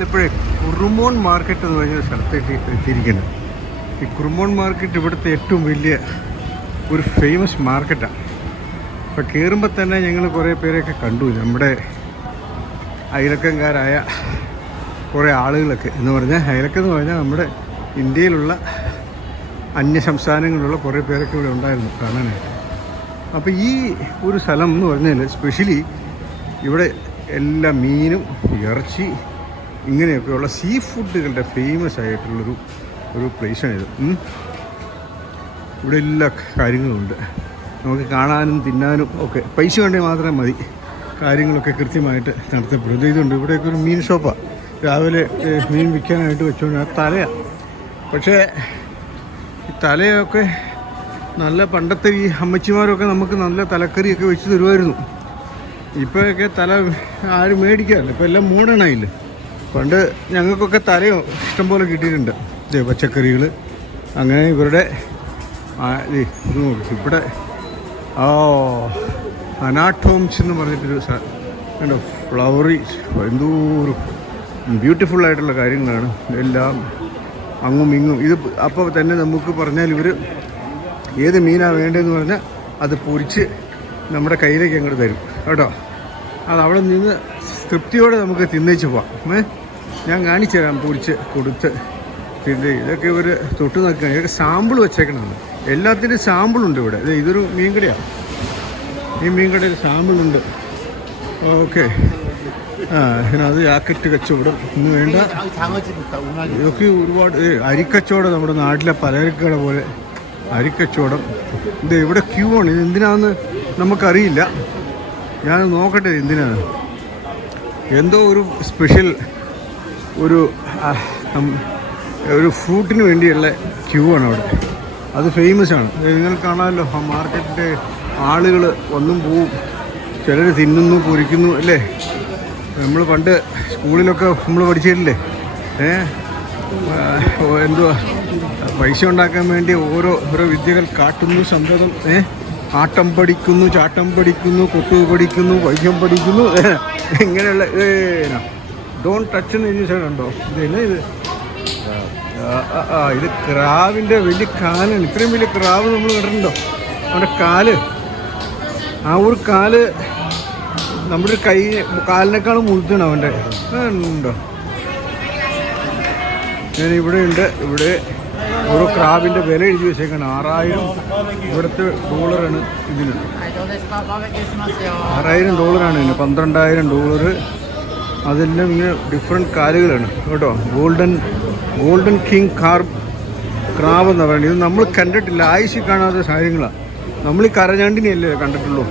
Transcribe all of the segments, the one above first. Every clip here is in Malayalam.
ഞങ്ങളിപ്പോഴേ കുറുമോൺ മാർക്കറ്റ് എന്ന് പറഞ്ഞ സ്ഥലത്തേക്ക് എത്തിയിരിക്കുന്നത്. ഈ കുറുമോൺ മാർക്കറ്റ് ഇവിടുത്തെ ഏറ്റവും വലിയ ഒരു ഫേമസ് മാർക്കറ്റാണ്. അപ്പോൾ കയറുമ്പോൾ തന്നെ ഞങ്ങൾ കുറേ പേരെയൊക്കെ കണ്ടു. നമ്മുടെ അയലക്കംകാരായ കുറേ ആളുകളൊക്കെ എന്ന് പറഞ്ഞാൽ, അയലക്കെന്ന് പറഞ്ഞാൽ നമ്മുടെ ഇന്ത്യയിലുള്ള അന്യ സംസ്ഥാനങ്ങളിലുള്ള കുറേ പേരൊക്കെ ഇവിടെ ഉണ്ടായിരുന്നു കാണാനായിട്ട്. അപ്പോൾ ഈ ഒരു സ്ഥലം എന്ന് പറഞ്ഞാൽ സ്പെഷ്യലി ഇവിടെ എല്ലാ മീനും ഇറച്ചി ഇങ്ങനെയൊക്കെയുള്ള സീ ഫുഡുകളുടെ ഫേമസ് ആയിട്ടുള്ളൊരു പ്ലേസാണിത്. ഇവിടെ എല്ലാ കാര്യങ്ങളുമുണ്ട്. നമുക്ക് കാണാനും തിന്നാനും ഒക്കെ പൈസ വേണ്ടെങ്കിൽ മാത്രമേ മതി. കാര്യങ്ങളൊക്കെ കൃത്യമായിട്ട് നടത്തപ്പെടും. ഇതുണ്ട്, ഇവിടെയൊക്കെ ഒരു മീൻ ഷോപ്പാണ്. രാവിലെ മീൻ വിൽക്കാനായിട്ട് വെച്ചുകൊണ്ട് തലയാണ്. പക്ഷേ ഈ തലയൊക്കെ നല്ല പണ്ടത്തെ ഈ അമ്മച്ചിമാരൊക്കെ നമുക്ക് നല്ല തലക്കറിയൊക്കെ വെച്ച് തരുമായിരുന്നു. ഇപ്പോഴൊക്കെ തല ആരും മേടിക്കാറില്ല. ഇപ്പോൾ എല്ലാം മോഡേണായില്ലേ. പണ്ട് ഞങ്ങൾക്കൊക്കെ തലയോ ഇഷ്ടംപോലെ കിട്ടിയിട്ടുണ്ട്. പച്ചക്കറികൾ അങ്ങനെ ഇവരുടെ ഇത് നോക്കി ഇവിടെ അനാട്ടോംസ് എന്ന് പറഞ്ഞിട്ടൊരു കണ്ടോ, ഫ്ലവറി എന്തോ ഒരു ബ്യൂട്ടിഫുള്ളായിട്ടുള്ള കാര്യങ്ങളാണ് എല്ലാം അങ്ങും ഇങ്ങും. ഇത് അപ്പോൾ തന്നെ നമുക്ക് പറഞ്ഞാൽ ഇവർ ഏത് മീനാണ് വേണ്ടതെന്ന് പറഞ്ഞാൽ അത് പൊരിച്ച് നമ്മുടെ കയ്യിലേക്ക് അങ്ങോട്ട് തരും കേട്ടോ. അത് അവിടെ നിന്ന് തൃപ്തിയോടെ നമുക്ക് തിന്നേച്ച് പോവാം. ഞാൻ കാണിച്ചു തരാം പൊരിച്ച് കൊടുത്ത്. പിന്നെ ഇതൊക്കെ ഇവർ തൊട്ട് നോക്കുകയാണ്. ഇതൊക്കെ സാമ്പിൾ വെച്ചേക്കണമെന്ന്. എല്ലാത്തിനും സാമ്പിളുണ്ട് ഇവിടെ. ഇതൊരു മീൻകടയാണ്. ഈ മീൻകടയിൽ സാമ്പിളുണ്ട്. ഓക്കെ. അത് ജാക്കറ്റ് കച്ചവടം ഇന്ന് വേണ്ട. ഇതൊക്കെ ഒരുപാട് അരിക്കച്ചവടം, നമ്മുടെ നാട്ടിലെ പലചരക്കട പോലെ അരിക്കച്ചവടം. ഇത് ഇവിടെ ക്യൂ ആണ്. ഇത് എന്തിനാണെന്ന് നമുക്കറിയില്ല. ഞാൻ നോക്കട്ടെ എന്തിനാണ്. എന്തോ ഒരു സ്പെഷ്യൽ ഒരു ഫ്രൂട്ടിന് വേണ്ടിയുള്ള ക്യൂ ആണ് അവിടെ. അത് ഫേമസ് ആണ്. നിങ്ങൾ കാണാമല്ലോ, ആ മാർക്കറ്റിൻ്റെ ആളുകൾ വന്നും പോവും. ചിലർ തിന്നുന്നു, പൊരിക്കുന്നു അല്ലേ. നമ്മൾ പണ്ട് സ്കൂളിലൊക്കെ നമ്മൾ പഠിച്ചിട്ടില്ലേ, എന്തുവാ പൈസ ഉണ്ടാക്കാൻ വേണ്ടി ഓരോ വിദ്യകൾ കാട്ടുന്നു സന്തതം. ആട്ടം പഠിക്കുന്നു, ചാട്ടം പഠിക്കുന്നു, കൊട്ടു പഠിക്കുന്നു, വൈദ്യം പഠിക്കുന്നു, ഇങ്ങനെയുള്ള ഡോണ്ട് ടച്ച് എന്ന് എഴുതിയ സൈഡുണ്ടോ. ഇതല്ലേ ഇത്? ഇത് ക്രാവിൻ്റെ വലിയ കാലാണ്. ഇത്രയും വലിയ ക്രാവ് നമ്മൾ കണ്ടിട്ടുണ്ടോ? അവൻ്റെ കാല്, ആ ഒരു കാല് നമ്മുടെ കാലിനേക്കാളും മുഴുത്താണ് അവൻ്റെ. ഉണ്ടോ? ഞാൻ ഇവിടെ ഉണ്ട്. ഇവിടെ ഓരോ ക്രാബിൻ്റെ വില എഴുതി വെച്ചേക്കാണ്. 6000 ഇവിടുത്തെ ഡോളറാണ് ഇതിന്. $6000 ഇതിന്. $12,000. അതെല്ലാം ഇങ്ങനെ ഡിഫറെൻറ്റ് കാലുകളാണ് കേട്ടോ. ഗോൾഡൻ കിങ് ക്രാബ് എന്ന് പറയുന്നത്. ഇത് നമ്മൾ കണ്ടിട്ടില്ല, ആയുഷിൽ കാണാത്ത കാര്യങ്ങളാണ്. നമ്മൾ ഈ കരഞ്ഞാണ്ടിനെയല്ലേ കണ്ടിട്ടുള്ളൂ.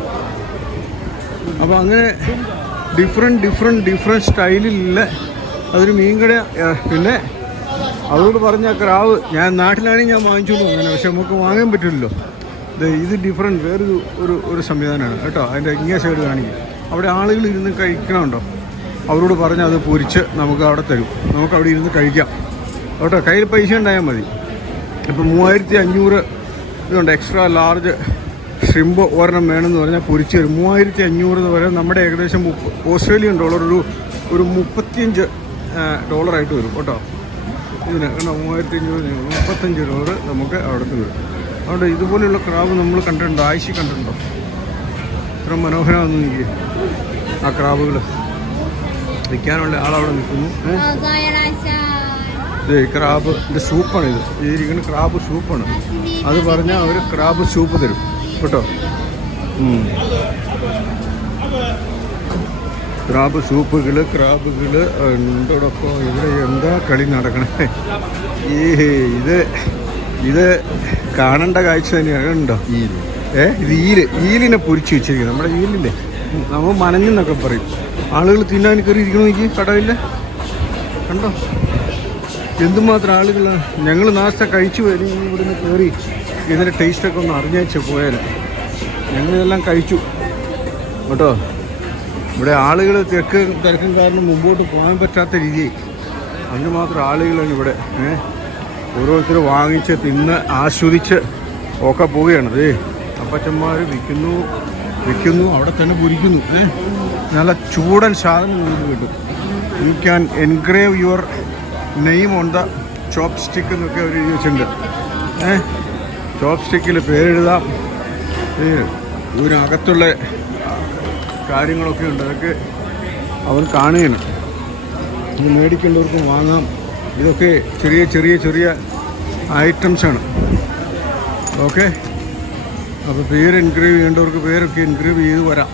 അപ്പോൾ അങ്ങനെ ഡിഫറെൻറ്റ് സ്റ്റൈലിലുള്ള അതൊരു മീൻകട. പിന്നെ അവരോട് പറഞ്ഞ ക്രാവ് ഞാൻ നാട്ടിലാണെങ്കിൽ ഞാൻ വാങ്ങിച്ചോളൂ അങ്ങനെ. പക്ഷെ നമുക്ക് വാങ്ങാൻ പറ്റില്ലല്ലോ. ഇത് ഡിഫറെൻറ്റ് വേറൊരു സംവിധാനമാണ് കേട്ടോ. അതിൻ്റെ ഇങ്ങേ സൈഡ് കാണിക്കും. അവിടെ ആളുകൾ ഇരുന്ന് കഴിക്കണമുണ്ടോ, അവരോട് പറഞ്ഞാൽ അത് പൊരിച്ച് നമുക്ക് അവിടെ തരും. നമുക്ക് അവിടെ ഇരുന്ന് കഴിക്കാം കേട്ടോ. കയ്യിൽ പൈസ ഉണ്ടായാൽ മതി. ഇപ്പോൾ 3500 ഇതുണ്ട്. എക്സ്ട്രാ ലാർജ് ഷ്രിമ്പ് ഒരെണ്ണം വേണമെന്ന് പറഞ്ഞാൽ പൊരിച്ച് തരും. 3500 എന്ന് പറയാൻ നമ്മുടെ ഏകദേശം ഓസ്ട്രേലിയൻ ഡോളർ ഒരു $35 വരും കേട്ടോ. ഇതിന് കാരണം $3500 നമുക്ക് അവിടുത്തെ വരും. അതുകൊണ്ട് ഇതുപോലെയുള്ള ക്രാബ് നമ്മൾ കണ്ടിട്ടുണ്ടോ? ആയിഷി കണ്ടിട്ടുണ്ടോ? ഇത്ര മനോഹരമാണെന്ന് എനിക്ക് ആ ക്രാബുകൾ. വിൽക്കാനുള്ള ആളവിടെ നിൽക്കുന്നു. ക്രാബ് ഇത് സൂപ്പാണ്. ഇത് ഇരിക്കുന്ന ക്രാബ് സൂപ്പാണ്. അത് പറഞ്ഞാൽ അവർ ക്രാബ് സൂപ്പ് തരും കേട്ടോ. ക്രാബ് സൂപ്പുകൾ ഉണ്ടോടൊപ്പം. ഇവിടെ എന്താ കളി നടക്കണേ. ഇത് കാണേണ്ട കാഴ്ച തന്നെയാണ്. ഉണ്ടോ? ഇത് ഈലിനെ പൊരിച്ച് വെച്ചിരിക്കുന്നത്. നമ്മുടെ ഈലിൻ്റെ നമ്മൾ മനഞ്ഞെന്നൊക്കെ പറയും. ആളുകൾ തിന്നാൻ കയറി ഇരിക്കണോ എനിക്ക് കടവില്ല. കണ്ടോ എന്തുമാത്രം ആളുകളാണ്. ഞങ്ങൾ നാസ്ത കഴിച്ചു വരും. ഇവിടുന്ന് കയറി ഇതിൻ്റെ ടേസ്റ്റൊക്കെ ഒന്ന് അറിഞ്ഞാൽ പോയാൽ ഞങ്ങളിതെല്ലാം കഴിച്ചു കേട്ടോ. ഇവിടെ ആളുകൾ തിരക്കും കാരണം മുമ്പോട്ട് പോകാൻ പറ്റാത്ത രീതിയിൽ അതിനുമാത്രം ആളുകളാണ് ഇവിടെ. ഓരോരുത്തർ വാങ്ങിച്ച് തിന്ന് ആസ്വദിച്ച് ഒക്കെ പോവുകയാണ്. അപ്പച്ചന്മാർ വിൽക്കുന്നു, അവിടെ തന്നെ പൊരിക്കുന്നു. നല്ല ചൂടൻ സാധനം നമുക്ക് കിട്ടും. You can engrave your name on the chop stick എന്നൊക്കെ അവർ എഴുതി വെച്ചിട്ടുണ്ട്. ചോപ്പ് സ്റ്റിക്കിൽ പേരെഴുതാം. ഇതിനകത്തുള്ള കാര്യങ്ങളൊക്കെ ഉണ്ട്, അതൊക്കെ അവർ കാണുകയാണ്. ഇത് മേടിക്കേണ്ടവർക്കും വാങ്ങാം. ഇതൊക്കെ ചെറിയ ചെറിയ ചെറിയ ഐറ്റംസാണ്. ഓക്കെ, അപ്പോൾ പേര് എൻഗ്രേവ് ചെയ്യേണ്ടവർക്ക് പേരൊക്കെ എൻഗ്രേവ് ചെയ്ത് വരാം.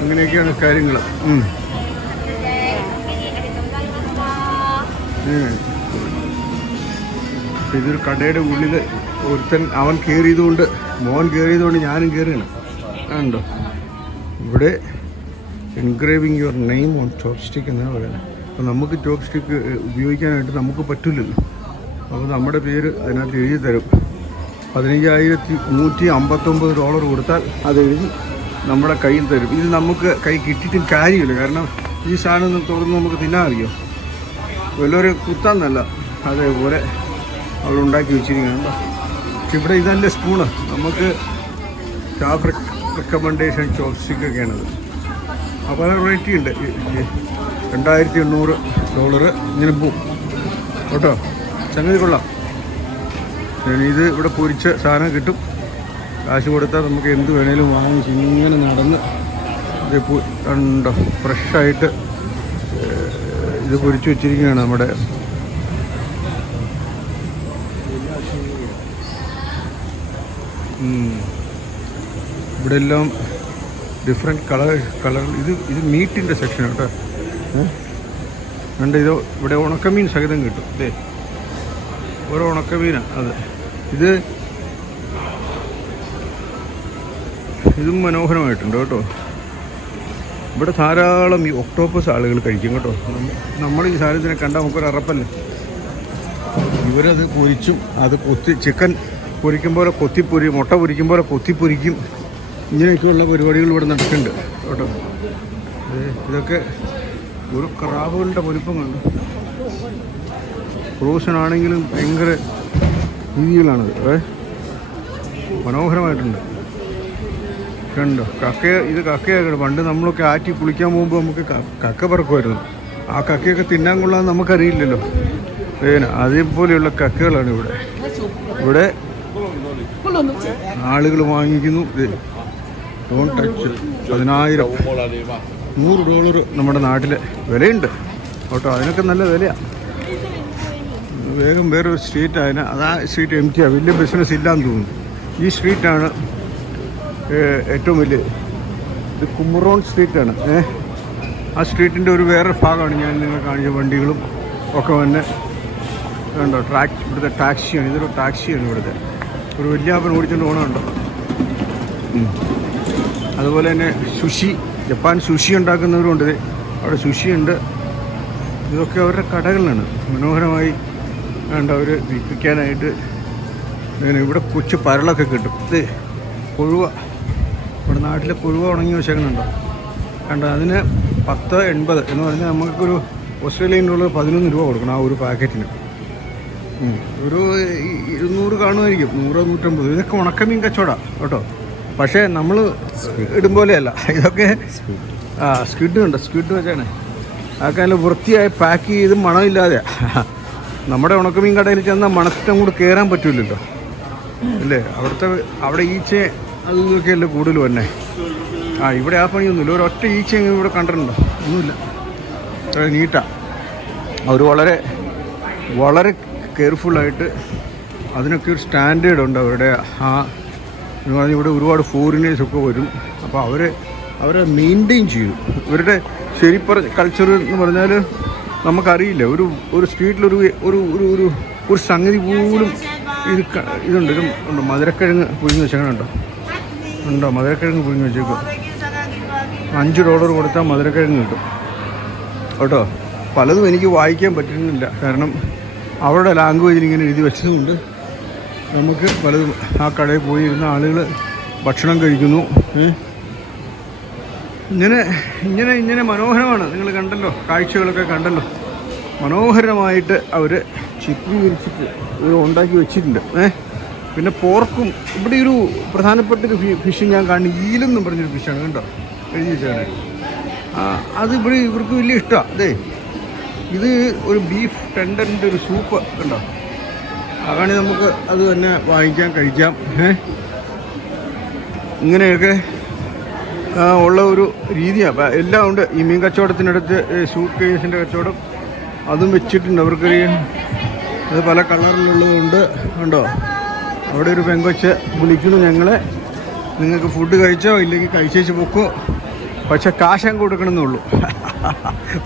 അങ്ങനെയൊക്കെയാണ് കാര്യങ്ങൾ. ഇതൊരു കടയുടെ ഉള്ളിൽ ഒരുത്തൻ അവൻ കയറിയതുകൊണ്ട്, മോൻ കയറിയതുകൊണ്ട് ഞാനും കയറിയാണ്. ഉണ്ടോ ഇവിടെ engraving your name on chop stick എന്നാണ് പറയുന്നത്. അപ്പോൾ നമുക്ക് ചോപ്പ് സ്റ്റിക്ക് ഉപയോഗിക്കാനായിട്ട് നമുക്ക് പറ്റില്ലല്ലോ. അപ്പോൾ നമ്മുടെ പേര് അതിനകത്ത് എഴുതി തരും. $15,159 കൊടുത്താൽ അതെഴുതി നമ്മുടെ കയ്യിൽ തരും. ഇത് നമുക്ക് കൈ കിട്ടിയിട്ടും കാര്യമില്ല, കാരണം ഈ സാധനം തുറന്ന് നമുക്ക് തിന്നാൻ അറിയോ, വല്ലൊരു കുത്താന്നല്ല, അതേപോലെ അവളുണ്ടാക്കി വെച്ചിരിക്കുകയാണ്. പക്ഷെ ഇവിടെ ഇതല്ലേ സ്പൂണ്, നമുക്ക് സ്റ്റാഫ് റെക്കമെൻഡേഷൻ ചോപ്പ് സ്റ്റിക്കൊക്കെയാണത്. അപ്പോൾ പല വെറൈറ്റി ഉണ്ട്. $2,800 ഇങ്ങനെ പോവും കേട്ടോ. സംഗതി കൊള്ളാം. ഇത് ഇവിടെ പൊരിച്ച സാധനം കിട്ടും. കാശ് കൊടുത്താൽ നമുക്ക് എന്ത് വേണേലും വാങ്ങിച്ച് ഇങ്ങനെ നടന്ന് ഇത് കണ്ടോ ഫ്രഷായിട്ട് ഇത് പൊരിച്ചു വെച്ചിരിക്കുകയാണ് നമ്മുടെ. ഇവിടെ എല്ലാം ഡിഫറെൻറ്റ് കളർ. ഇത് മീറ്റിൻ്റെ സെക്ഷനാണ് കേട്ടോ. ഇത് ഇവിടെ ഉണക്കമീൻ സഹിതം കിട്ടും. അല്ലേ, ഓരോ ഉണക്കമീനാണ് അത്. ഇതും മനോഹരമായിട്ടുണ്ട് കേട്ടോ. ഇവിടെ ധാരാളം ഈ ഒക്ടോപ്പസ് ആളുകൾ കഴിക്കും കേട്ടോ. നമ്മൾ ഈ സാധനത്തിനെ കണ്ടാൽ നമുക്കൊരു അറപ്പല്ലേ. ഇവരത് പൊരിച്ചും അത് ചിക്കൻ പൊരിക്കും പോലെ കൊത്തിപ്പൊരി, മുട്ട പൊരിക്കും പോലെ കൊത്തിപ്പൊരിക്കും. ഇങ്ങനെയൊക്കെയുള്ള പരിപാടികൾ ഇവിടെ നടക്കുന്നുണ്ട് കേട്ടോ. ഇതൊക്കെ ഒരു ക്രാബുകളുടെ വലിപ്പം കണ്ടു. ഫ്രോസനാണെങ്കിലും ഭയങ്കര രീതിയിലാണത്. മനോഹരമായിട്ടുണ്ട് കണ്ടോ. ഇത് കക്കയൊക്കെ പണ്ട് നമ്മളൊക്കെ ആറ്റി കുളിക്കാൻ പോകുമ്പോൾ നമുക്ക് കക്ക പറക്കുമായിരുന്നു. ആ കക്കയൊക്കെ തിന്നാൻ കൊള്ളാമെന്ന് നമുക്കറിയില്ലല്ലോ. അതേപോലെയുള്ള കക്കകളാണ് ഇവിടെ ആളുകൾ വാങ്ങിക്കുന്നു. ഡോൺ ടച്ച് $1,000 നമ്മുടെ നാട്ടിൽ വിലയുണ്ട് കേട്ടോ. അതിനൊക്കെ നല്ല വിലയാണ്. വേഗം വേറൊരു സ്ട്രീറ്റ് അതാ സ്ട്രീറ്റ് എം ടിയാണ്, വലിയ ബിസിനസ് ഇല്ലാന്ന് തോന്നുന്നു. ഈ സ്ട്രീറ്റാണ് ഏറ്റവും വലിയത്. ഇത് കുമറോൺ സ്ട്രീറ്റാണ്. ആ സ്ട്രീറ്റിൻ്റെ ഒരു വേറൊരു ഭാഗമാണ് ഞാൻ നിങ്ങൾ കാണിച്ച വണ്ടികളും ഒക്കെ വന്ന് കണ്ടോ. ഇവിടുത്തെ ടാക്സിയാണ്, ഇതൊരു ടാക്സിയാണ്. ഇവിടുത്തെ ഒരു വലിയാപ്പൻ ഓടിച്ചുകൊണ്ട് പോകണമുണ്ടോ. അതുപോലെ തന്നെ സുഷി, ജപ്പാൻ സുഷി ഉണ്ടാക്കുന്നവരുണ്ട്. അവിടെ സുഷി ഉണ്ട്. ഇതൊക്കെ അവരുടെ കടകളാണ്. മനോഹരമായി വേണ്ട അവർ വിൽപ്പിക്കാനായിട്ട്. ഇവിടെ കൊച്ചു പരളൊക്കെ കിട്ടും. ഇത് കൊഴുവ, ഇവിടെ നാട്ടിലെ കൊഴുവ ഉണങ്ങി വെച്ചേക്കണുണ്ടോ കണ്ടോ. അതിന് 10.80 എന്ന് പറഞ്ഞാൽ നമുക്കൊരു ഓസ്ട്രേലിയൻ ഡോളർ 11 രൂപ കൊടുക്കണം ആ ഒരു പാക്കറ്റിന്. ഒരു 200 കാണുമായിരിക്കും, 100-150. ഇതൊക്കെ ഉണക്കമീൻ കച്ചവടമാണ് കേട്ടോ. പക്ഷേ നമ്മൾ ഇടും പോലെയല്ല ഇതൊക്കെ. സ്ക്വിഡ് ഉണ്ട്, സ്ക്വിഡ് വെച്ചാണ് അതൊക്കെ നല്ല വൃത്തിയായി പാക്ക് ചെയ്ത് മണമില്ലാതെ. നമ്മുടെ ഉണക്കമീൻ കടയിൽ ചെന്നാൽ മണത്തിനും കൂടെ കയറാൻ പറ്റില്ലല്ലോ അല്ലേ. അവിടെ ഈച്ച അതൊക്കെ അല്ലേ കൂടുതൽ തന്നെ. ഇവിടെ ആ പണിയൊന്നുമില്ല. ഒരൊറ്റ ഈച്ച ഇവിടെ കണ്ടിട്ടുണ്ടോ? ഒന്നുമില്ല. അത്ര നീട്ടാണ്. അവർ വളരെ കെയർഫുള്ളായിട്ട് അതിനൊക്കെ ഒരു സ്റ്റാൻഡേർഡ് ഉണ്ട് അവരുടെ. ഇവിടെ ഒരുപാട് ഫോറിനേഴ്സൊക്കെ വരും. അപ്പോൾ അവരെ മെയിൻറ്റെയിൻ ചെയ്യും. ഇവരുടെ കൾച്ചർ എന്ന് പറഞ്ഞാൽ നമുക്കറിയില്ല. ഒരു സ്ട്രീറ്റിലൊരു ഒരു ഒരു ഒരു സംഗതി പോലും ഇതുണ്ട്. ഉണ്ട് മധുരക്കിഴങ്ങ് പുഴുങ്ങി വെച്ചേക്കണുണ്ടോ? ഉണ്ടോ മധുരക്കിഴങ്ങ് പുഴുങ്ങി വെച്ചേക്കും. $5 കൊടുത്താൽ മധുരക്കിഴങ്ങ് കിട്ടും കേട്ടോ. പലതും എനിക്ക് വായിക്കാൻ പറ്റുന്നില്ല, കാരണം അവരുടെ ലാംഗ്വേജിൽ ഇങ്ങനെ എഴുതി വെച്ചതുകൊണ്ട് നമുക്ക് പലതും. ആ കടയിൽ പോയി ഇരുന്ന ആളുകൾ ഭക്ഷണം കഴിക്കുന്നു. ഇങ്ങനെ മനോഹരമാണ്. നിങ്ങൾ കണ്ടല്ലോ, കാഴ്ചകളൊക്കെ കണ്ടല്ലോ. മനോഹരമായിട്ട് അവർ ചിത്രീകരിച്ചിട്ട് ഉണ്ടാക്കി വെച്ചിട്ടുണ്ട്. പിന്നെ പോർക്കും. ഇവിടെ ഒരു പ്രധാനപ്പെട്ട ഒരു ഫിഷ് ഞാൻ കാണുന്നു. ഈലെന്നും പറഞ്ഞൊരു ഫിഷാണ് കണ്ടോ, എഴുതി വെച്ചാണ്. അത് ഇവർക്ക് വലിയ ഇഷ്ടമാണ്. അതെ, ഇത് ഒരു ബീഫ് ടെൻഡറിൻ്റെ ഒരു സൂപ്പ് ഉണ്ടോ, അതാണ് നമുക്ക് അത് തന്നെ വാങ്ങിക്കാം, കഴിക്കാം. ഇങ്ങനെയൊക്കെ ഉള്ള ഒരു രീതിയാണ്. എല്ലാം ഉണ്ട്. ഈ മീൻ കച്ചവടത്തിനടുത്ത് സൂട്ട് കേസിൻ്റെ കച്ചവടം അതും വെച്ചിട്ടുണ്ട്. അവർക്കറിയാം, അത് പല കളറിലുള്ളതുണ്ട്. ഉണ്ടോ, അവിടെ ഒരു പെങ്കൊച്ച് വിളിക്കുന്നു ഞങ്ങളെ, നിങ്ങൾക്ക് ഫുഡ് കഴിച്ചോ, ഇല്ലെങ്കിൽ കഴിച്ചേച്ച് പൊക്കോ, പക്ഷെ കാശം കൊടുക്കണമെന്നുള്ളൂ.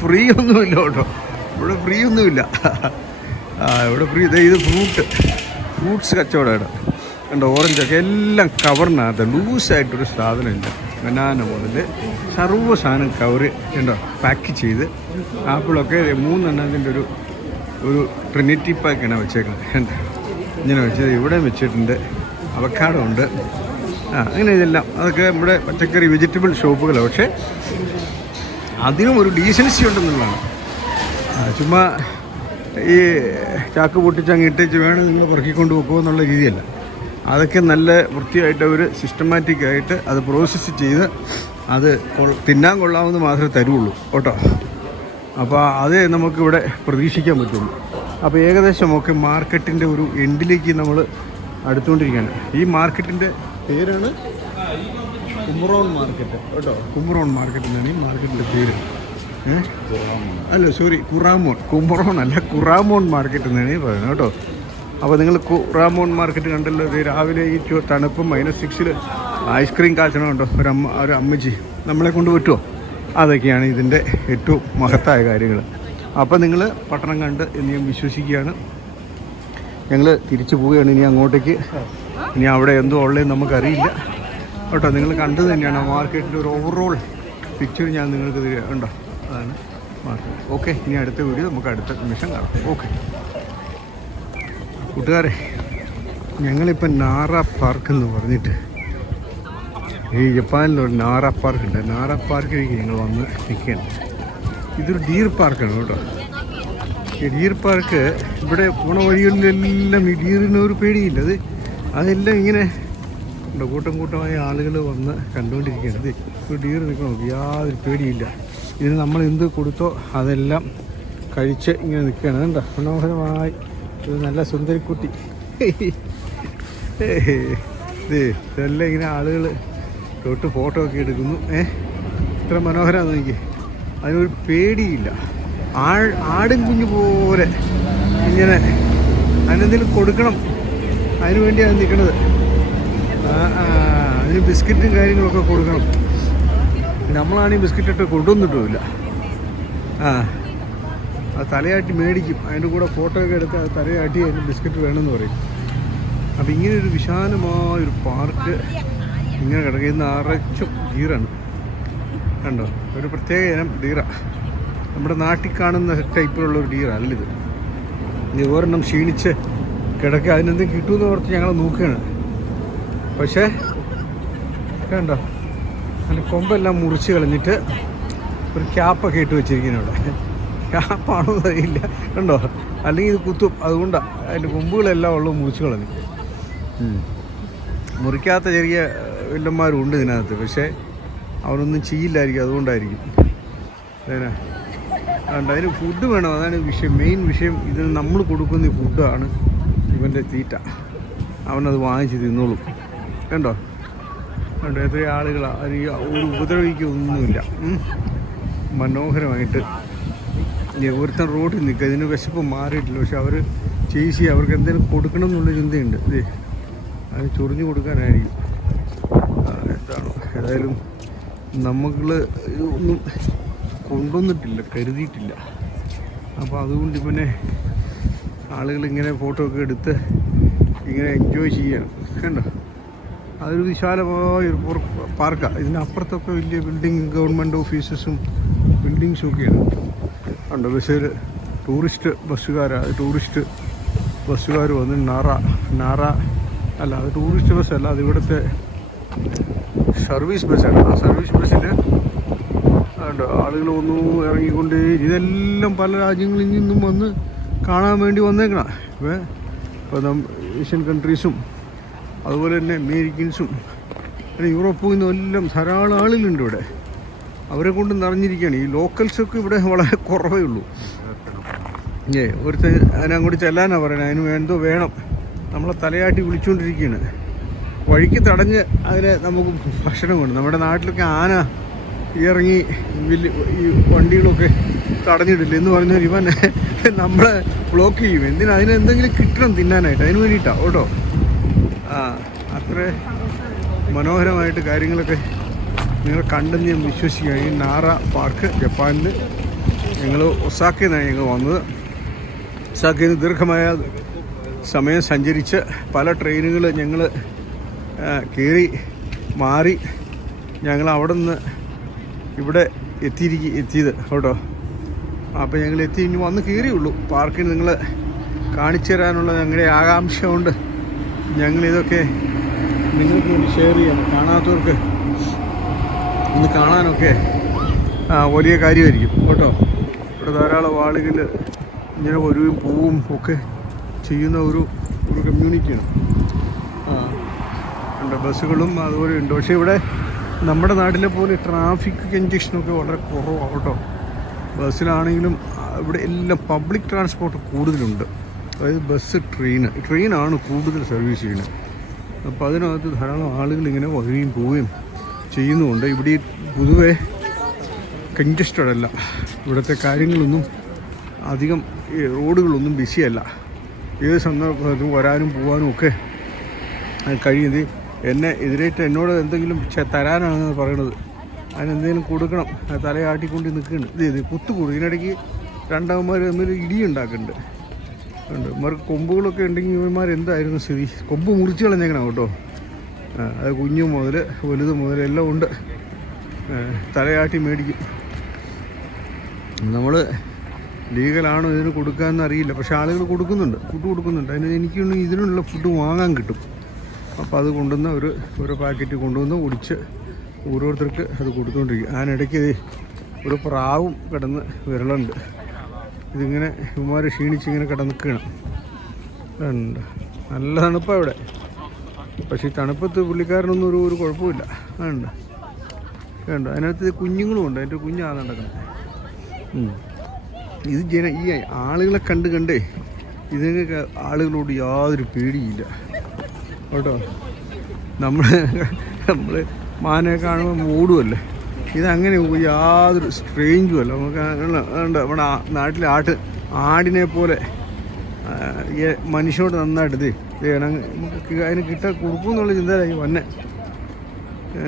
ഫ്രീ ഒന്നുമില്ല കേട്ടോ, ഇവിടെ ഫ്രീ ഒന്നുമില്ല. ഇവിടെ ഫ്രീ. ഇത് ഫ്രൂട്ട്സ് കച്ചവടമാണ്. കണ്ടോ, ഓറഞ്ചൊക്കെ എല്ലാം കവറിനകത്ത് ലൂസായിട്ടൊരു സാധനമില്ല. ബനാന മുതൽ സർവ്വ സാധനം കവർ ഉണ്ടോ പാക്ക് ചെയ്ത്. ആപ്പിളൊക്കെ 3 എണ്ണത്തിൻ്റെ ഒരു ട്രിനിറ്റി പാക്കാണ് വെച്ചേക്കുന്നത്. കണ്ടോ, ഇങ്ങനെ വെച്ചത് ഇവിടെ വെച്ചിട്ടുണ്ട്. അവക്കാഡോ ഉണ്ട്. അങ്ങനെ ഇതെല്ലാം അതൊക്കെ നമ്മുടെ പച്ചക്കറി വെജിറ്റബിൾ ഷോപ്പുകളാണ്. പക്ഷേ അതിനും ഒരു ഡീസൻസി ഉണ്ടെന്നുള്ളതാണ്. ചുമ്മാ ഈ ചാക്ക് പൊട്ടിച്ചങ്ങ് ഇട്ടേച്ച് വേണം നിങ്ങൾ പെറുക്കിക്കൊണ്ട് പോകുമോ എന്നുള്ള രീതിയല്ല. അതൊക്കെ നല്ല വൃത്തിയായിട്ട് അവർ സിസ്റ്റമാറ്റിക്കായിട്ട് അത് പ്രോസസ്സ് ചെയ്ത് അത് തിന്നാൻ കൊള്ളാവുന്ന മാത്രമേ തരുള്ളൂ കേട്ടോ. അപ്പോൾ അതേ നമുക്കിവിടെ പ്രതീക്ഷിക്കാൻ പറ്റുള്ളൂ. അപ്പോൾ ഏകദേശമൊക്കെ മാർക്കറ്റിൻ്റെ ഒരു എൻഡിലേക്ക് നമ്മൾ അടുത്തുകൊണ്ടിരിക്കുകയാണ്. ഈ മാർക്കറ്റിൻ്റെ പേരാണ് കുമറോൺ മാർക്കറ്റ് കേട്ടോ. കുമറോൺ മാർക്കറ്റ് എന്നാണ് ഈ മാർക്കറ്റിൻ്റെ പേര്. അല്ല സോറി, കുറാമോൺ. കുമറോൺ അല്ല, കുറാമോൺ മാർക്കറ്റ് എന്നാണ് പറയുന്നത് കേട്ടോ. അപ്പോൾ നിങ്ങൾ കുറാമോൺ മാർക്കറ്റ് കണ്ടല്ലോ. ഇത് രാവിലെ ഈ തണുപ്പും -6 ഐസ്ക്രീം കാച്ചണമുണ്ടോ ഒരു അമ്മച്ചി നമ്മളെ കൊണ്ട് പറ്റുമോ? അതൊക്കെയാണ് ഇതിൻ്റെ ഏറ്റവും മഹത്തായ കാര്യങ്ങൾ. അപ്പോൾ നിങ്ങൾ പട്ടണം കണ്ട് എന്ന് ഞാൻ വിശ്വസിക്കുകയാണ്. ഞങ്ങൾ തിരിച്ചു പോവുകയാണ് ഇനി അങ്ങോട്ടേക്ക്. ഇനി അവിടെ എന്തോ ഉള്ളതെന്ന് നമുക്കറിയില്ല കേട്ടോ. നിങ്ങൾ കണ്ടത് തന്നെയാണ് മാർക്കറ്റിൻ്റെ ഒരു ഓവറോൾ പിക്ചർ ഞാൻ നിങ്ങൾക്ക് ഉണ്ടോ, അതാണ് മാർക്കറ്റ്. ഓക്കെ, ഇനി അടുത്ത വീഡിയോ നമുക്ക് അടുത്ത നിമിഷം കാണാം. ഓക്കെ കൂട്ടുകാരെ, ഞങ്ങളിപ്പോൾ നാറ പാർക്ക് എന്ന് പറഞ്ഞിട്ട് ഈ ജപ്പാനിലൊരു നാറ പാർക്ക് ഉണ്ട്. നാറ പാർക്കിലേക്ക് ഞങ്ങൾ വന്ന് നിൽക്കുകയാണ്. ഇതൊരു ഡീർ പാർക്കാണ് കേട്ടോ. ഈ ഡീർ പാർക്ക് ഇവിടെ പോണ വഴികളിലെല്ലാം ഈ ഡീറിനൊരു പേടിയില്ല. അതെല്ലാം ഇങ്ങനെ കൂട്ടമായ ആളുകൾ വന്ന് കണ്ടുകൊണ്ടിരിക്കുകയാണ്. ഒരു ഡീർ നിൽക്കണം, യാതൊരു പേടിയില്ല. ഇതിന് നമ്മൾ എന്ത് കൊടുത്തോ അതെല്ലാം കഴിച്ച് ഇങ്ങനെ നിൽക്കുകയാണ്. അതുകൊണ്ടോ മനോഹരമായി ഇത് നല്ല സുന്ദരിക്കുട്ടി. ഇതെല്ലാം ഇങ്ങനെ ആളുകൾ തൊട്ട് ഫോട്ടോ ഒക്കെ എടുക്കുന്നു. ഇത്ര മനോഹരമാണെന്ന് എനിക്ക്. അതിനൊരു പേടിയില്ല. ആടും കുഞ്ഞു പോലെ ഇങ്ങനെ അതിനെന്തെങ്കിലും കൊടുക്കണം, അതിന് വേണ്ടിയാണ് നിൽക്കുന്നത്. അതിന് ബിസ്ക്കറ്റും കാര്യങ്ങളൊക്കെ കൊടുക്കണം. നമ്മളാണെങ്കിൽ ബിസ്ക്കറ്റൊക്കെ കൊണ്ടുവന്നിട്ടുമില്ല. അത് തലയാട്ടി മേടിക്കും, അതിൻ്റെ കൂടെ ഫോട്ടോ ഒക്കെ എടുത്ത് അത് തലയാട്ടി അതിന് ബിസ്ക്കറ്റ് വേണമെന്ന് പറയും. അപ്പോൾ ഇങ്ങനെയൊരു വിശാലമായൊരു പാർക്ക് ഇങ്ങനെ കിടക്കുന്ന നിറച്ചും ഡീറാണ്. കണ്ടോ, ഒരു പ്രത്യേക ഇനം ഡീറാണ്. നമ്മുടെ നാട്ടിൽ കാണുന്ന ടൈപ്പിലുള്ളൊരു ഡീറല്ലിത്. ഇത് ഒരെണ്ണം ക്ഷീണിച്ച് കിടക്കുക, അതിനെന്തെങ്കിലും കിട്ടുമെന്ന് ഓർത്ത് ഞങ്ങൾ നോക്കുകയാണ്. പക്ഷേ കണ്ടോ, അതിൻ്റെ കൊമ്പെല്ലാം മുറിച്ച് കളഞ്ഞിട്ട് ഒരു ക്യാപ്പൊക്കെ ഇട്ട് വെച്ചിരിക്കുന്നു. ഇവിടെ ക്യാപ്പാണോ അറിയില്ല, കണ്ടോ, അല്ലെങ്കിൽ ഇത് കുത്തും. അതുകൊണ്ടാണ് അതിൻ്റെ കൊമ്പുകളെല്ലാം ഉള്ളത് മുറിച്ച് കളഞ്ഞു. മുറിക്കാത്ത ചെറിയ വില്ലന്മാരുണ്ട് ഇതിനകത്ത്, പക്ഷേ അവരൊന്നും ചെയ്യില്ലായിരിക്കും, അതുകൊണ്ടായിരിക്കും. അതിന് ഫുഡ് വേണം, അതാണ് വിഷയം, മെയിൻ വിഷയം. ഇതിന് നമ്മൾ കൊടുക്കുന്ന ഫുഡാണ് ഇവൻ്റെ തീറ്റ. അവനത് വാങ്ങിച്ച് തിന്നോളും. കണ്ടോ എത്രയോ ആളുകളാണ്. അത് ഒരു ഉപദ്രവിക്കൊന്നുമില്ല. മനോഹരമായിട്ട് ഒരുത്തൻ റോഡിൽ നിൽക്കുക. ഇതിന് വിശപ്പ് മാറിയിട്ടില്ല, പക്ഷെ അവർ ചേച്ചി അവർക്ക് എന്തെങ്കിലും കൊടുക്കണം എന്നുള്ള ചിന്തയുണ്ട്. അത് ചൊറിഞ്ഞു കൊടുക്കാനായിരിക്കും. എന്താണോ, ഏതായാലും നമ്മൾ ഒന്നും കൊണ്ടുവന്നിട്ടില്ല, കരുതിയിട്ടില്ല. അപ്പോൾ അതുകൊണ്ട് ഇവനെ ആളുകളിങ്ങനെ ഫോട്ടോ ഒക്കെ എടുത്ത് ഇങ്ങനെ എൻജോയ് ചെയ്യണം. കണ്ടോ, അതൊരു വിശാലമായൊരു പാർക്കാണ്. ഇതിനപ്പുറത്തൊക്കെ വലിയ ബിൽഡിങ്, ഗവൺമെൻറ് ഓഫീസസും ബിൽഡിങ്സും ഒക്കെയാണ്. ഉണ്ട്. പക്ഷേ ടൂറിസ്റ്റ് ബസ്സുകാർ വന്ന് നാറ അല്ല, അത് ടൂറിസ്റ്റ് ബസ്സല്ല, അത് ഇവിടുത്തെ സർവീസ് ബസ്സാണ്. ആ സർവീസ് ബസ്സിൽ ആളുകൾ ഒന്നും ഇറങ്ങിക്കൊണ്ട് ഇതെല്ലാം പല രാജ്യങ്ങളിൽ നിന്നും വന്ന് കാണാൻ വേണ്ടി വന്നേക്കണം. ഇപ്പോൾ ഏഷ്യൻ കൺട്രീസും അതുപോലെ തന്നെ അമേരിക്കൻസും പിന്നെ യൂറോപ്പിൽ നിന്നും എല്ലാം ധാരാളം ആളുകളുണ്ട് ഇവിടെ. അവരെ കൊണ്ട് നിറഞ്ഞിരിക്കുകയാണ്. ഈ ലോക്കൽസൊക്കെ ഇവിടെ വളരെ കുറവേ ഉള്ളൂ. ഒരുത്തൻ അതിനങ്ങോട്ട് ചെല്ലാനാണ് പറയുന്നത്, അതിന് എന്തോ വേണം, നമ്മളെ തലയാട്ടി വിളിച്ചുകൊണ്ടിരിക്കുകയാണ്. വഴിക്ക് തടഞ്ഞ് അതിന് നമുക്ക് ഭക്ഷണം വേണം. നമ്മുടെ നാട്ടിലൊക്കെ ആന ഇറങ്ങി ഈ വണ്ടികളൊക്കെ തടഞ്ഞിടില്ല എന്ന് പറഞ്ഞാൽ ഇവൻ നമ്മളെ ബ്ലോക്ക് ചെയ്യും. എന്തിനാ? അതിന് എന്തെങ്കിലും കിട്ടണം തിന്നാനായിട്ട്, അതിന് വേണ്ടിയിട്ടാണ് കേട്ടോ. അത്ര മനോഹരമായിട്ട് കാര്യങ്ങളൊക്കെ നിങ്ങൾ കണ്ടെന്ന് ഞാൻ വിശ്വസിക്കുകയാണ്. ഈ നാറ പാർക്ക് ജപ്പാനിൽ ഞങ്ങൾ ഒസാക്കയിൽ നിന്നാണ് ഞങ്ങൾ വന്നത്. ഒസാക്കയിൽ നിന്ന് ദീർഘമായ സമയം സഞ്ചരിച്ച് പല ട്രെയിനുകൾ ഞങ്ങൾ കയറി മാറി ഞങ്ങൾ അവിടെ നിന്ന് ഇവിടെ എത്തിയത് കേട്ടോ. അപ്പോൾ ഞങ്ങൾ എത്തി, ഇനി വന്ന് കയറിയുള്ളൂ. പാർക്കിൽ നിങ്ങൾ കാണിച്ചു തരാനുള്ള ഞങ്ങളുടെ ആകാംക്ഷ കൊണ്ട് ഞങ്ങളിതൊക്കെ നിങ്ങൾക്ക് വേണ്ടി ഷെയർ ചെയ്യണം. കാണാത്തവർക്ക് ഇന്ന് കാണാനൊക്കെ വലിയ കാര്യമായിരിക്കും കേട്ടോ. ഇവിടെ ധാരാളം ആളുകൾ ഇങ്ങനെ വരുകയും പോവും ഒക്കെ ചെയ്യുന്ന ഒരു കമ്മ്യൂണിറ്റിയാണ്. ഉണ്ട്, ബസ്സുകളും അതുപോലെ ഉണ്ട്. പക്ഷേ ഇവിടെ നമ്മുടെ നാട്ടിലെ പോലെ ട്രാഫിക് കൺജക്ഷനൊക്കെ വളരെ കുറവാണ് കേട്ടോ. ബസ്സിലാണെങ്കിലും ഇവിടെ എല്ലാം പബ്ലിക് ട്രാൻസ്പോർട്ട് കൂടുതലുണ്ട്. അതായത് ബസ്, ട്രെയിനാണ് കൂടുതൽ സർവീസ് ചെയ്യുന്നത്. അപ്പോൾ അതിനകത്ത് ധാരാളം ആളുകൾ ഇങ്ങനെ വരികയും പോവുകയും ചെയ്യുന്നുമുണ്ട്. ഇവിടെ പൊതുവെ കൺജസ്റ്റഡ് അല്ല, ഇവിടുത്തെ കാര്യങ്ങളൊന്നും അധികം റോഡുകളൊന്നും ബിസിയല്ല. ഏത് സന്ദർഭത്തിലും വരാനും പോകാനും ഒക്കെ കഴിയുന്നത്. എന്നെ എതിരേറ്റ് എന്നോട് എന്തെങ്കിലും തരാനാണെന്ന് പറയണത്, അതിനെന്തെങ്കിലും കൊടുക്കണം, തലയാട്ടിക്കൊണ്ട് നിൽക്കുന്നുണ്ട്. ഇത് കുത്തുകൂടും. ഇതിനിടയ്ക്ക് രണ്ടാമന്മാർ തമ്മിൽ ഇടിയുണ്ടാക്കുന്നുണ്ട്. ഇവർക്ക് കൊമ്പുകളൊക്കെ ഉണ്ടെങ്കിൽ ഇവന്മാർ എന്തായിരുന്നു സ്ഥിതി? കൊമ്പ് മുറിച്ച് കളഞ്ഞേക്കണം കേട്ടോ. അത് കുഞ്ഞു മുതൽ വലുത് മുതൽ എല്ലാം ഉണ്ട്. തലയാട്ടി മേടിക്കും. നമ്മൾ ലീഗലാണോ ഇതിന് കൊടുക്കാമെന്ന് അറിയില്ല, പക്ഷേ ആളുകൾ കൊടുക്കുന്നുണ്ട്, ഫുഡ് കൊടുക്കുന്നുണ്ട്. അതിന് എനിക്കൊന്ന് ഇതിനുള്ള ഫുഡ് വാങ്ങാൻ കിട്ടും. അപ്പോൾ അത് കൊണ്ടുവന്ന ഒരു പാക്കറ്റ് കൊണ്ടുവന്ന് ഒടിച്ച് ഓരോരുത്തർക്ക് അത് കൊടുത്തുകൊണ്ടിരിക്കും. അതിനിടയ്ക്ക് ഒരു പ്രാവും കിടന്ന് വിരളുണ്ട്. ഇതിങ്ങനെ ഇവന്മാർ ക്ഷീണിച്ചിങ്ങനെ കിടന്നിക്കണം. ഉണ്ട്, നല്ല തണുപ്പാണ് ഇവിടെ. പക്ഷേ ഈ തണുപ്പത്ത് പുള്ളിക്കാരനൊന്നും ഒരു കുഴപ്പമില്ല. ഉണ്ട്, കണ്ടോ, അതിനകത്ത് കുഞ്ഞുങ്ങളും ഉണ്ട്. അതിൻ്റെ കുഞ്ഞാണ് നടക്കുന്നത്. ഇത് ഈ ആളുകളെ കണ്ടേ ഇതിനൊക്കെ ആളുകളോട് യാതൊരു പേടിയില്ല കേട്ടോ. നമ്മൾ മാനയെ കാണുമ്പോൾ ഓടുമല്ലേ, ഇതങ്ങനെ യാതൊരു സ്ട്രേഞ്ചും അല്ല. നമുക്ക് നമ്മുടെ നാട്ടിലെ ആടിനെ പോലെ മനുഷ്യനോട് നന്നായിട്ട് ഇത് നമുക്ക് അതിന് കൊടുക്കുമെന്നുള്ള ചിന്തയിലായി വന്നെ.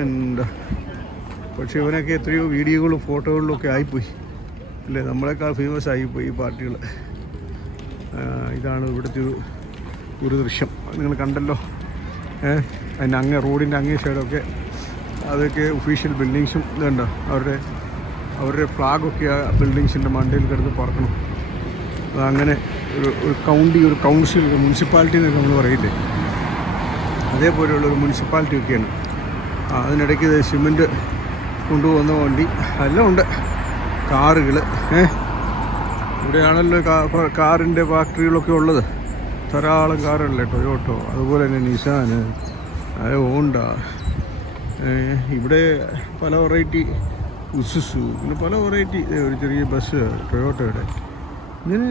എന്താ, പക്ഷെ ഇവനൊക്കെ എത്രയോ വീഡിയോകളും ഫോട്ടോകളിലും ഒക്കെ ആയിപ്പോയി അല്ലേ, നമ്മളെക്കാൾ ഫേമസ് ആയിപ്പോയി ഈ പാർട്ടികൾ. ഇതാണ് ഇവിടുത്തെ ഒരു ദൃശ്യം, നിങ്ങൾ കണ്ടല്ലോ. അതിൻ്റെ റോഡിൻ്റെ അങ്ങേ സൈഡൊക്കെ അതൊക്കെ ഒഫീഷ്യൽ ബിൽഡിങ്സും ഇതുണ്ട്. അവരുടെ ഫ്ലാഗൊക്കെ ആ ബിൽഡിങ്സിൻ്റെ മണ്ടയിൽ കിടന്ന് പറക്കണം. അങ്ങനെ ഒരു കൗൺസിൽ, ഒരു മുനിസിപ്പാലിറ്റി എന്നൊക്കെ നമ്മൾ പറയില്ലേ, അതേപോലെയുള്ളൊരു മുനിസിപ്പാലിറ്റി ഒക്കെയാണ്. അതിനിടയ്ക്ക് സിമൻറ്റ് കൊണ്ടുപോകുന്ന വണ്ടി എല്ലാം ഉണ്ട്. കാറുകൾ, ഇവിടെയാണല്ലോ കാറിൻ്റെ ഫാക്ടറികളൊക്കെ ഉള്ളത്. ധാരാളം കാറുകളല്ലേ, ടൊയോട്ടോ, അതുപോലെ തന്നെ നിസാൻ, ഹോണ്ട. ഇവിടെ പല വെറൈറ്റി ഉസുസു, പിന്നെ പല വെറൈറ്റി ഒരു ചെറിയ ബസ് ടൊയോട്ടോയുടെ. ഇങ്ങനെ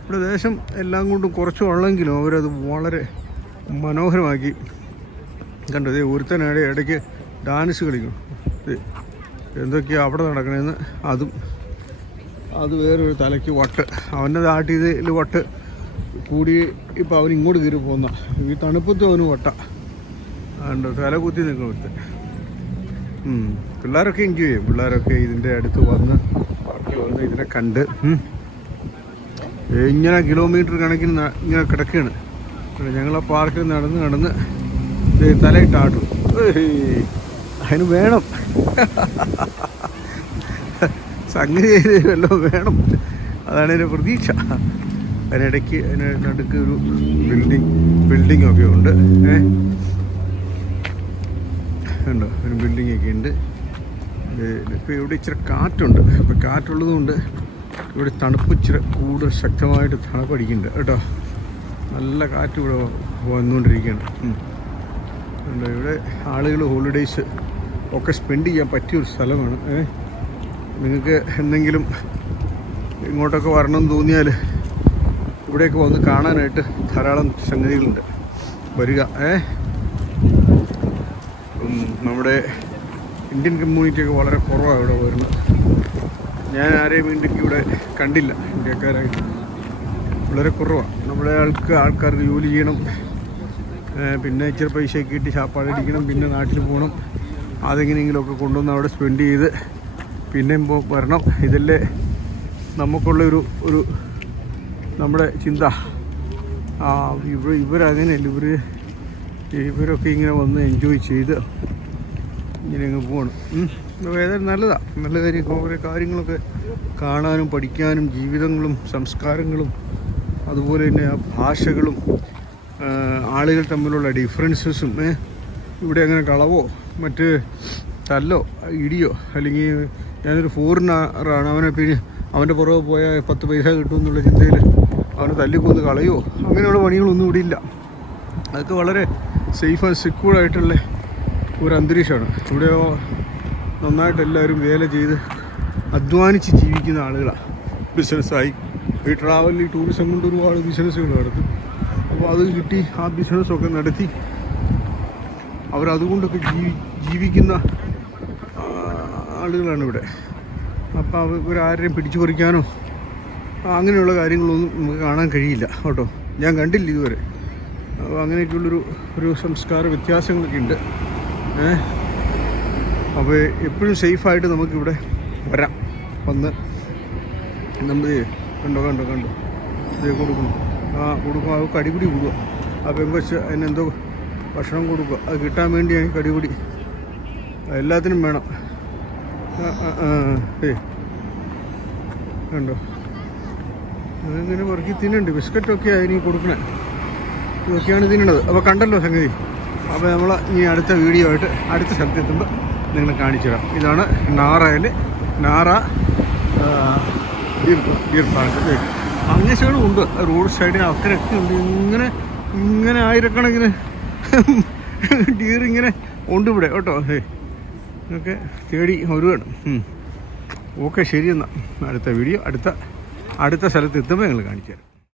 ഇവിടെ ദേശം എല്ലാം കൊണ്ടും കുറച്ച് ഉള്ളെങ്കിലും അവരത് വളരെ മനോഹരമാക്കി കണ്ടു. ഇതേ ഒരുത്തനാടെ ഇടയ്ക്ക് ഡാൻസ് കളിക്കും. എന്തൊക്കെയാണ് അവിടെ നടക്കണമെന്ന് അത് വേറൊരു തലയ്ക്ക് വട്ട്. അവൻ്റെ നാട്ടിൽ വട്ട് കൂടി ഇപ്പോൾ അവൻ ഇങ്ങോട്ട് കയറി പോകുന്ന ഈ തണുപ്പത്തും അവന് വട്ട. അതുകൊണ്ട് തല കുത്തി നിൽക്കും ഒരുത്തൻ. പിള്ളേരൊക്കെ എൻജോയ് ചെയ്യും. പിള്ളേരൊക്കെ ഇതിൻ്റെ അടുത്ത് വന്ന് ഇതിനെ കണ്ട് ഇങ്ങനെ കിലോമീറ്റർ കണക്കിന് ഇങ്ങനെ കിടക്കുകയാണ്. ഞങ്ങൾ ആ പാർക്കിൽ നടന്ന് തലയിട്ടാട്ടും. അതിന് വേണം സംഗതി വല്ലതും വേണം, അതാണ് എൻ്റെ പ്രതീക്ഷ. അതിനിടയ്ക്ക് നടുക്ക് ഒരു ബിൽഡിംഗ് ഒക്കെ ഉണ്ട്. ഉണ്ടോ, ഒരു ബിൽഡിങ്ങൊക്കെ ഉണ്ട്. ഇപ്പോൾ ഇവിടെ ഇച്ചിരി കാറ്റുണ്ട്. അപ്പോൾ കാറ്റുള്ളത് കൊണ്ട് ഇവിടെ തണുപ്പ് ഇച്ചിരി കൂടുതൽ ശക്തമായിട്ട് തണുപ്പടിക്കുന്നുണ്ട് കേട്ടോ. നല്ല കാറ്റ് ഇവിടെ വന്നുകൊണ്ടിരിക്കുകയാണ്. ഇവിടെ ആളുകൾ ഹോളിഡേയ്സ് ഒക്കെ സ്പെൻഡ് ചെയ്യാൻ പറ്റിയൊരു സ്ഥലമാണ്. നിങ്ങൾക്ക് എന്തെങ്കിലും ഇങ്ങോട്ടൊക്കെ വരണമെന്ന് തോന്നിയാൽ ഇവിടെയൊക്കെ വന്ന് കാണാനായിട്ട് ധാരാളം സംഗതികളുണ്ട്. വരിക. നമ്മുടെ ഇന്ത്യൻ കമ്മ്യൂണിറ്റിയൊക്കെ വളരെ കുറവാണ് ഇവിടെ വരുന്നത്. ഞാൻ ആരെയും ഇന്ത്യക്ക് ഇവിടെ കണ്ടില്ല, ഇന്ത്യക്കാരായിട്ട് വളരെ കുറവാണ്. നമ്മുടെ ആൾക്കാർക്ക് ജോലി ചെയ്യണം, പിന്നെ ഇച്ചിരി പൈസയൊക്കെ കിട്ടി ചാപ്പാടടിക്കണം, പിന്നെ നാട്ടിൽ പോകണം, അതെങ്ങനെയെങ്കിലുമൊക്കെ കൊണ്ടുവന്ന് അവിടെ സ്പെൻഡ് ചെയ്ത് പിന്നെ വരണം. ഇതല്ലേ നമുക്കുള്ളൊരു നമ്മുടെ ചിന്ത. ഇവരങ്ങനെയല്ല, ഇവരൊക്കെ ഇങ്ങനെ വന്ന് എൻജോയ് ചെയ്ത് ഇങ്ങനെ അങ്ങ് പോകണം. ഏതായാലും നല്ലതാണ്, നല്ല കാര്യം. കുറേ കാര്യങ്ങളൊക്കെ കാണാനും പഠിക്കാനും, ജീവിതങ്ങളും സംസ്കാരങ്ങളും അതുപോലെ തന്നെ ആ ഭാഷകളും ആളുകൾ തമ്മിലുള്ള ഡിഫറൻസസും. ഇവിടെ അങ്ങനെ കളവോ മറ്റ് തല്ലോ ഇടിയോ, അല്ലെങ്കിൽ ഞാനൊരു ഫോറിനറാണ്, അവൻ്റെ പുറകെ പോയാൽ 10 പൈസ കിട്ടുമെന്നുള്ള ചിന്തയിൽ അവനെ തല്ലിക്കൊന്ന് കളയോ അങ്ങനെയുള്ള പണികളൊന്നും ഇവിടെ ഇല്ല. അതൊക്കെ വളരെ സേഫ് ആൻഡ് സെക്യൂർഡായിട്ടുള്ള ഒരു അന്തരീക്ഷമാണ്. ഇവിടെ നന്നായിട്ട് എല്ലാവരും വേല ചെയ്ത് അധ്വാനിച്ച് ജീവിക്കുന്ന ആളുകളാണ്. ബിസിനസ്സായി ഈ ട്രാവൽ, ഈ ടൂറിസം കൊണ്ട് ഒരുപാട് ബിസിനസ്സുകൾ നടത്തും. അപ്പോൾ അത് കിട്ടി ആ ബിസിനസ്സൊക്കെ നടത്തി അവരതുകൊണ്ടൊക്കെ ജീവിക്കുന്ന ആളുകളാണ് ഇവിടെ. അപ്പോൾ ഇവരാരെയും പിടിച്ചു പറിക്കാനോ അങ്ങനെയുള്ള കാര്യങ്ങളൊന്നും നമുക്ക് കാണാൻ കഴിയില്ല കേട്ടോ. ഞാൻ കണ്ടില്ല ഇതുവരെ. അപ്പോൾ അങ്ങനെയൊക്കെയുള്ളൊരു സംസ്കാര വ്യത്യാസങ്ങളൊക്കെ ഉണ്ട്. അപ്പോൾ എപ്പോഴും സേഫായിട്ട് നമുക്കിവിടെ വരാം. വന്ന് നമ്മൾ കണ്ടോ ഇത് കൊടുക്കണം. കൊടുക്കും, അത് കടിപിടി കൂടുക. ആ പെങ്കൊച്ച് അതിനെന്തോ ഭക്ഷണം കൊടുക്കുക, അത് കിട്ടാൻ വേണ്ടിയാണ് കടിപിടി. എല്ലാത്തിനും വേണം. കണ്ടോ, അതിങ്ങനെ പെറുക്കി തിന്നുന്നുണ്ട്. ബിസ്ക്കറ്റൊക്കെ അതിന് കൊടുക്കണേ, ഇതൊക്കെയാണ് തിന്നണത്. അപ്പോൾ കണ്ടല്ലോ സംഗതി. അപ്പോൾ നമ്മൾ ഇനി അടുത്ത വീഡിയോ ആയിട്ട് അടുത്ത സ്ഥലത്തെത്തുമ്പോൾ നിങ്ങൾ കാണിച്ചു തരാം. ഇതാണ് നാറ ഡിയർ പാർക്ക്. അങ്ങേ സൈഡും ഉണ്ട്, റോഡ് സൈഡിന് അക്കരൊക്കെ ഉണ്ട്. ഇങ്ങനെ ആയിരക്കണക്കിന് ഡിയർ ഇങ്ങനെ ഉണ്ട് ഇവിടെ കേട്ടോ. ഒക്കെ തേടി വരുവാണ്. ഓക്കെ, ശരി. എന്നാൽ അടുത്ത വീഡിയോ അടുത്ത സ്ഥലത്ത് എത്തുമ്പോൾ ഞങ്ങൾ കാണിച്ചു തരാം.